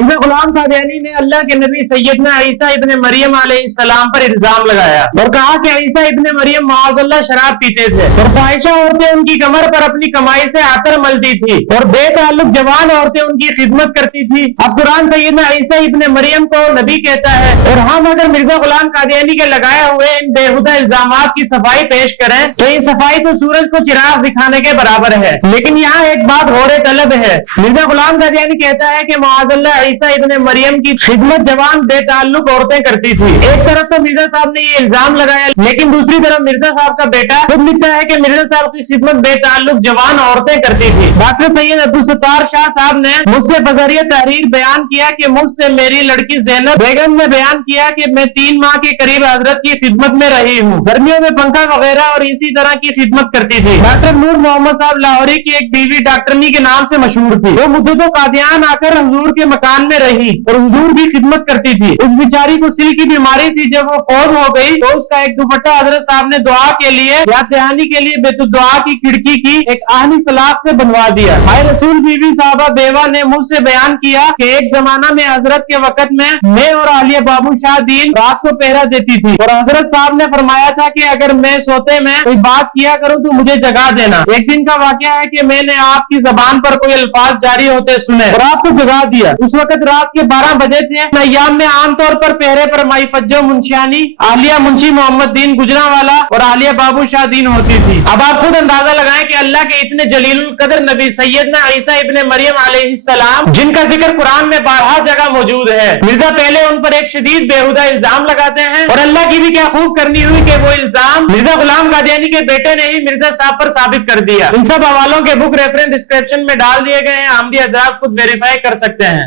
مرزا غلام قادیانی نے اللہ کے نبی سیدنا عیسیٰ ابن مریم علیہ السلام پر الزام لگایا اور کہا کہ عیسیٰ ابن مریم معاذ اللہ شراب پیتے تھے اور فاحشہ عورتیں ان کی کمر پر اپنی کمائی سے عطر ملتی تھی اور بے تعلق جوان عورتیں ان کی خدمت کرتی تھی۔ اب قرآن سیدنا عیسیٰ ابن مریم کو نبی کہتا ہے اور ہم اگر مرزا غلام قادیانی کے لگائے ہوئے ان بےہودہ الزامات کی صفائی پیش کریں تو یہ صفائی تو سورج کو چراغ دکھانے کے برابر ہے۔ لیکن یہاں ایک بات غور طلب ہے، مرزا غلام قادیانی کہتا ہے کہ معاذ اللہ عیسیٰ ابن مریم کی خدمت جوان بے تعلق عورتیں کرتی تھی۔ ایک طرف تو مرزا صاحب نے یہ الزام لگایا، لیکن دوسری طرف مرزا صاحب کا بیٹا خود لکھتا ہے کہ مرزا صاحب کی خدمت بے تعلق جوان عورتیں کرتی تھی۔ ڈاکٹر سید عبدالستار شاہ صاحب نے مجھ سے بذریعہ تحریر بیان کیا کہ مجھ سے میری لڑکی زینب بیگم نے بیان کیا کہ میں 3 ماہ کے قریب حضرت کی خدمت میں رہی ہوں، گرمیوں میں پنکھا وغیرہ اور اسی طرح کی خدمت کرتی تھی۔ ڈاکٹر نور محمد صاحب لاہوری کی ایک بیوی ڈاکٹرنی کے نام سے مشہور تھی، وہ مدت قادیان آ کر حضور کے مکان میں رہی اور حضور کی خدمت کرتی تھی۔ اس بیچاری کو سل کی بیماری تھی، جب وہ فوت ہو گئی تو اس کا ایک دوپٹہ حضرت صاحب نے دعا کے لیے یا دہانی کے لیے بیت الدعا کی کھڑکی کی ایک آہنی سلاخ سے بنوا دیا۔ ہائے رسول بی بی صاحبہ بیوہ نے مجھ سے بیان کیا کہ ایک زمانہ میں حضرت کے وقت میں اور عالیہ بابو شاہ دین رات کو پہرا دیتی تھی اور حضرت صاحب نے فرمایا تھا کہ اگر میں سوتے میں کوئی بات کیا کروں تو مجھے جگا دینا۔ ایک دن کا واقعہ ہے کہ میں نے آپ کی زبان پر کوئی الفاظ جاری ہوتے سنے اور آپ کو جگا دیا۔ اس وقت رات کے 12 بجے تھے۔ ایام میں عام طور پر پہرے پر مائی فجو منشیانی، عالیہ منشی محمد دین گجرانوالا اور عالیہ بابو شاہ دین ہوتی تھی۔ اب آپ خود اندازہ لگائیں کہ اللہ کے اتنے جلیل القدر نبی سیدنا عیسیٰ ابن مریم علیہ السلام، جن کا ذکر قرآن میں 12 جگہ موجود ہے، مرزا پہلے ان پر ایک شدید بےہودہ الزام لگاتے ہیں اور اللہ کی بھی کیا خوب کرنی ہوئی کہ وہ الزام مرزا غلام قادیانی کے بیٹے نے ہی مرزا صاحب پر ثابت کر دیا۔ ان سب حوالوں کے بک ریفرنس ڈسکرپشن میں ڈال دیے گئے ہیں، ہم بھی حضرات خود ویریفائی کر سکتے ہیں۔